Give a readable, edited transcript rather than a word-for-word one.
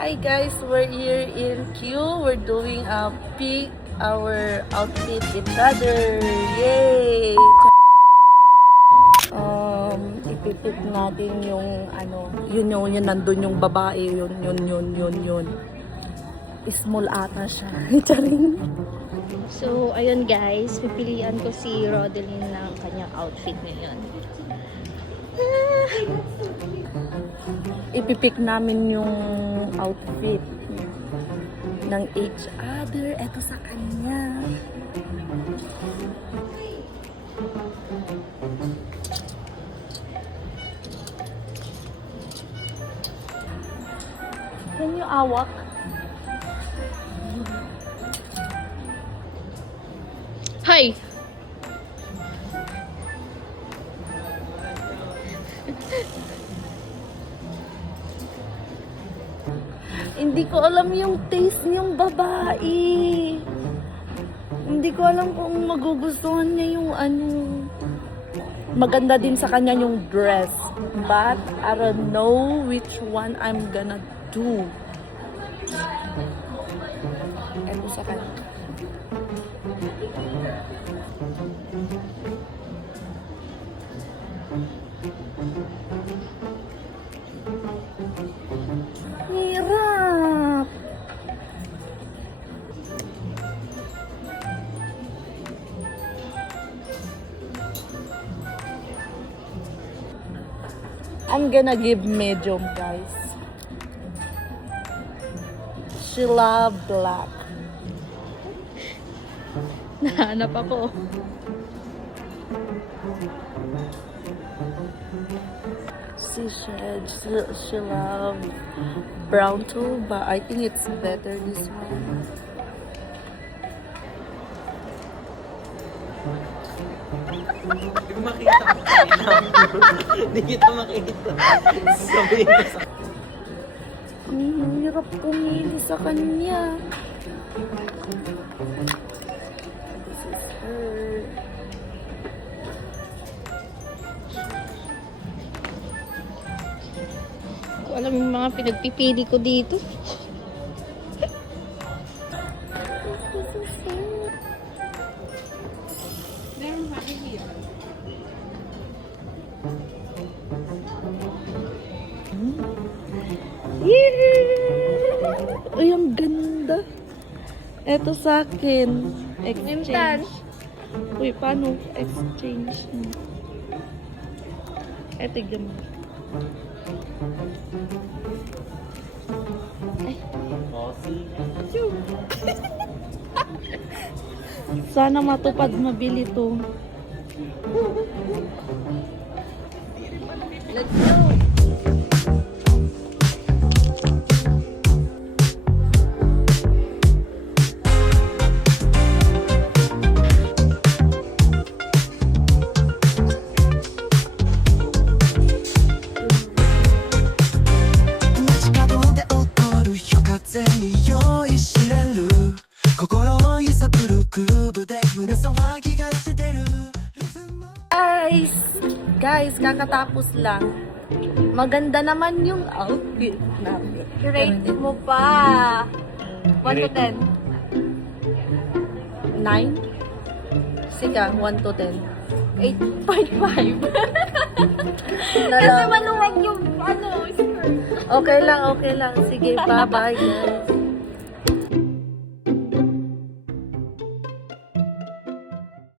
Hi guys, we're here in Q. We're doing a pick our outfit each other. Yay! Ipipick natin yung yun nandun yung babae, yun. Small ata siya. Charing. So, ayun guys, pipilian ko si Rodeline ng kanyang outfit ngayon. Ipipick namin yung outfit ng each other. Eto sa kanya. Can you awak? Hi! Hindi ko alam yung taste niyong babae. Hindi ko alam kung magugustuhan niya yung Maganda din sa kanya yung dress. But I don't know which one I'm gonna do. Eto sa kanya. Hirap. I'm gonna give medium, guys. She love black. Nahanap ako. She said she love brown too, but I think it's better this one. Hindi ko makita ko kanina. Hindi kita makita. Sabihin ko sa... Ang hirap pumili sa kanya. This is her. Kung alam yung mga pinagpipili ko dito. Yeah! Uy, ang ganda. Eto sa akin. Exchange. Uy, paano exchange? Eto, tignan mo. Ay. Sana matupad mabili to. Let's go! Guys, kakatapos lang. Maganda naman yung outfit namin. Rate mo pa! 1 to 10. 9? Sige, 1 to 10. 8.5. Kasi maluwag yung skirt. Okay lang. Sige, bye-bye guys.